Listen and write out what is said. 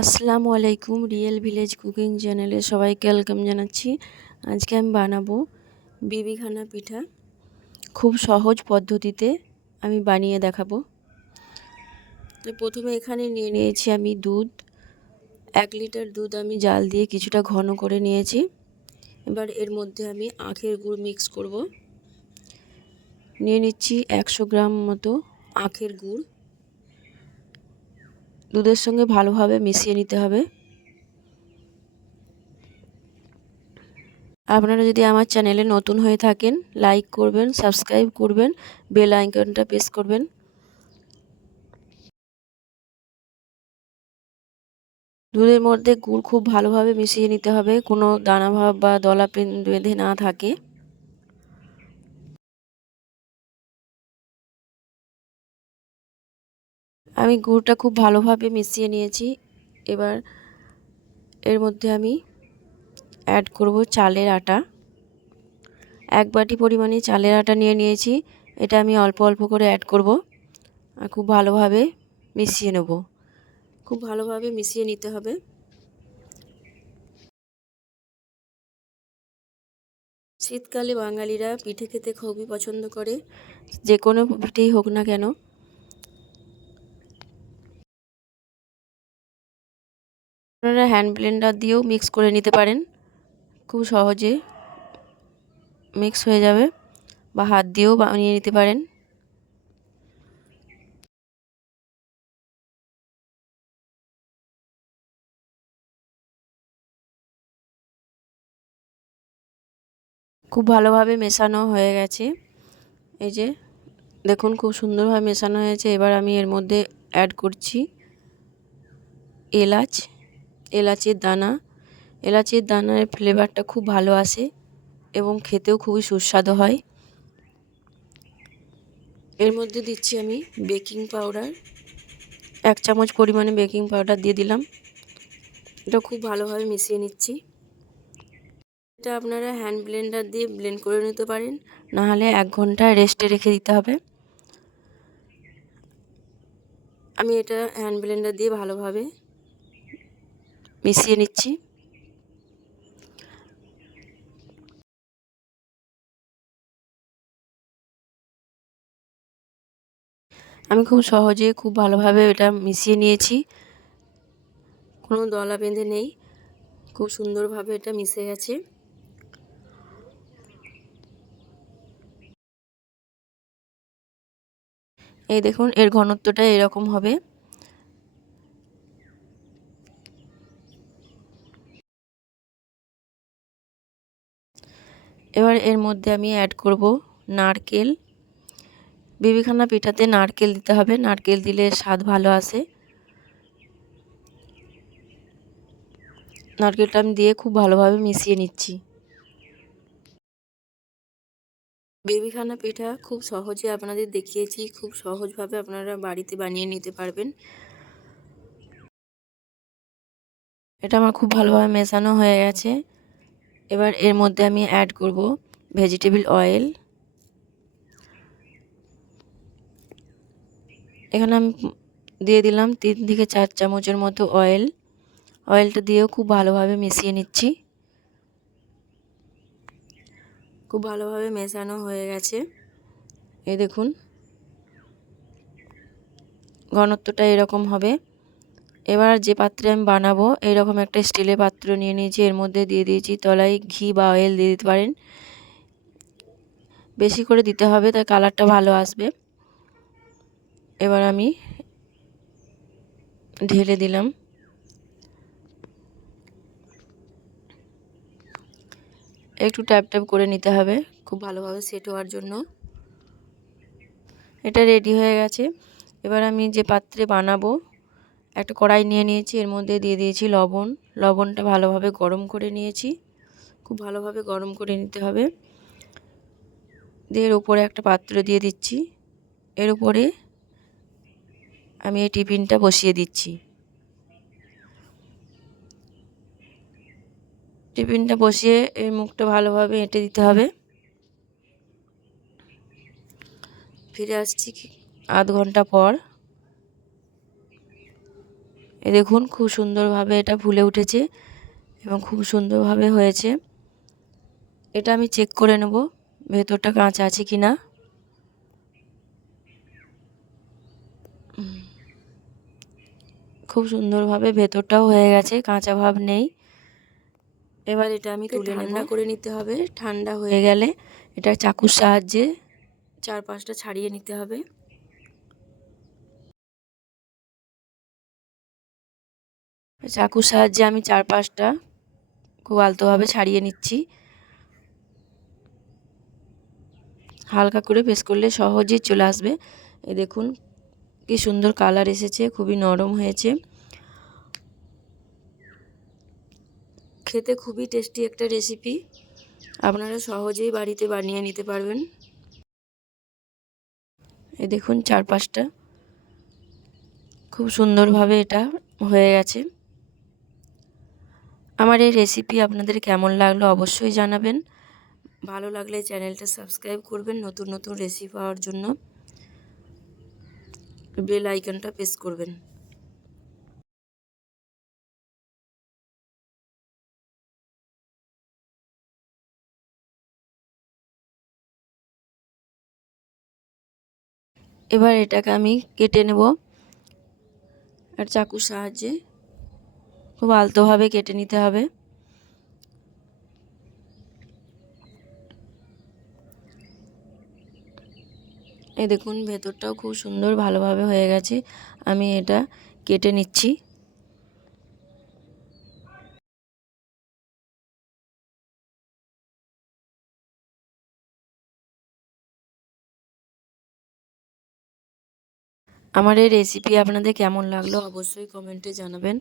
আসসালামু আলাইকুম real village cooking চ্যানেলে সবাইকে ওয়েলকাম জানাচ্ছি। আজকে আমি বানাবো বিবিখানা পিঠা। খুব সহজ পদ্ধতিতে আমি বানিয়ে দেখাবো। তো প্রথমে এখানে নিয়ে নিয়েছি আমি দুধ। এক লিটার দুধ আমি জাল দিয়ে কিছুটা ঘন করে নিয়েছি। এবার এর মধ্যে আমি আখের গুড় মিক্স করব। নিয়ে নিচ্ছি একশো গ্রাম মতো আখের গুড়। দুধের সঙ্গে ভালোভাবে মিশিয়ে নিতে হবে। আপনারা যদি আমার চ্যানেলে নতুন হয়ে থাকেন, লাইক করবেন, সাবস্ক্রাইব করবেন, বেল আইকনটা প্রেস করবেন। দুধের মধ্যে গুড় খুব ভালোভাবে মিশিয়ে নিতে হবে। কোনো দানা ভাব বা দলা বেঁধে না থাকে। আমি গুড়টা খুব ভালোভাবে মিশিয়ে নিয়েছি। এবার এর মধ্যে আমি অ্যাড করব চালের আটা। এক বাটি পরিমাণে চালের আটা নিয়ে নিয়েছি। এটা আমি অল্প অল্প করে অ্যাড করব। আর খুব ভালোভাবে মিশিয়ে নেব। খুব ভালোভাবে মিশিয়ে নিতে হবে। শীতকালে বাঙালিরা পিঠে খেতে খুবই পছন্দ করে। যে কোনো পিঠেই হোক না কেন আপনারা হ্যান্ড ব্লেন্ডার দিয়েও মিক্স করে নিতে পারেন। খুব সহজে মিক্স হয়ে যাবে বা হাত দিয়েও বানিয়ে নিতে পারেন। খুব ভালোভাবে মেশানো হয়ে গেছে। এই যে, দেখুন খুব সুন্দরভাবে মেশানো হয়েছে। এবার আমি এর মধ্যে অ্যাড করছি এলাচ। এলাচের দানা। এলাচের দানার ফ্লেভারটা খুব ভালো আসে এবং খেতেও খুবই সুস্বাদু হয়। এর মধ্যে দিচ্ছি আমি বেকিং পাউডার এক চামচ পরিমাণে বেকিং পাউডার দিয়ে দিলাম। এটা খুব ভালোভাবে মিশিয়ে নিচ্ছি। এটা আপনারা হ্যান্ড ব্লেন্ডার দিয়ে ব্লেন্ড করে নিতে পারেন। নাহলে এক ঘণ্টা রেস্টে রেখে দিতে হবে। আমি এটা হ্যান্ড ব্লেন্ডার দিয়ে ভালোভাবে মিশিয়ে নিচ্ছি। আমি খুব সহজে, খুব ভালোভাবে এটা মিশিয়ে নিয়েছি। কোনো দলা বেঁধে নেই। খুব সুন্দরভাবে এটা মিশে গেছে। এই দেখুন, এর ঘনত্বটা এরকম হবে। এবার এর মধ্যে আমি অ্যাড করব নারকেল। বিবিখানা পিঠাতে নারকেল দিতে হবে। নারকেল দিলে স্বাদ ভালো আসে। নারকেলটা আমি দিয়ে খুব ভালোভাবে মিশিয়ে নিচ্ছি। বেবিখানা পিঠা খুব সহজে আপনাদের দেখিয়েছি। খুব সহজভাবে আপনারা বাড়িতে বানিয়ে নিতে পারবেন। এটা আমার খুব ভালোভাবে মেশানো হয়ে গেছে। এবার এর মধ্যে আমি অ্যাড করব ভেজিটেবল অয়েল এখানে আমি দিয়ে দিলাম তিন থেকে চার চামচের মতো অয়েল অয়েলটা দিয়েও খুব ভালোভাবে মিশিয়ে নিচ্ছি। খুব ভালোভাবে মেশানো হয়ে গেছে। এই দেখুন, ঘনত্বটা এরকম হবে। এবার যে পাত্রে আমি বানাবো এরকম একটা স্টিলের পাত্র নিয়ে নিয়েছি। এর মধ্যে দিয়ে দিয়েছি তলায় ঘি বা অয়েল দিয়ে দিতে পারেন। বেশি করে দিতে হবে, তার কালারটা ভালো আসবে। এবার আমি ঢেলে দিলাম। একটু ট্যাপ ট্যাপ করে নিতে হবে, খুব ভালোভাবে সেট হওয়ার জন্য। এটা রেডি হয়ে গেছে। এবার আমি যে পাত্রে বানাবো একটা কড়াই নিয়ে নিয়েছি, এর মধ্যে দিয়ে দিয়েছি লবণ। লবণটা ভালোভাবে গরম করে নিয়েছি। খুব ভালোভাবে গরম করে নিতে হবে। দিয়ে উপরে একটা পাত্র দিয়ে দিচ্ছি। এর উপরে আমি এই টিফিনটা বসিয়ে দিচ্ছি। টিফিনটা বসিয়ে এই মুখটা ভালোভাবে এঁটে দিতে হবে। ফিরে আসছি আধ ঘণ্টা পর। এ দেখুন খুব সুন্দরভাবে এটা ফুলে উঠেছে এবং খুব সুন্দরভাবে হয়েছে। এটা আমি চেক করে নেব ভেতরটা কাঁচা আছে কি না। খুব সুন্দরভাবে ভেতরটাও হয়ে গেছে কাঁচা ভাব নেই। এবার এটা আমি তুলে ঠান্ডা করে নিতে হবে ঠান্ডা হয়ে গেলে এটা চাকুর সাহায্যে চার পাঁচটা ছাড়িয়ে নিতে হবে। চাকুর সাহায্যে আমি চার পাঁচটা খুব আলতোভাবে ছাড়িয়ে নিচ্ছি। হালকা করে পেস্ট করলে সহজেই চলে আসবে। এই দেখুন, কি সুন্দর কালার এসেছে, খুবই নরম হয়েছে। খেতে খুবই টেস্টি একটা রেসিপি আপনারা সহজেই বাড়িতে বানিয়ে নিতে পারবেন। এ দেখুন চার পাঁচটা খুব সুন্দরভাবে এটা হয়ে গেছে। আমার এই রেসিপি আপনাদের কেমন লাগল অবশ্যই জানাবেন। ভালো লাগলে চ্যানেলটা সাবস্ক্রাইব করবেন নতুন নতুন রেসিপি পাওয়ার জন্য। বেল আইকনটা প্রেস করবেন। এবার এটাকে আমি কেটে নেব। আর চাকুর সাহায্যে খুব আলতোভাবে কেটে নিতে হবে। এই দেখুন, ভেতরটাও খুব সুন্দর ভালোভাবে হয়ে গেছে। আমি এটা কেটে নিচ্ছি। আমার এই রেসিপি আপনাদের কেমন লাগল অবশ্যই কমেন্টে জানাবেন।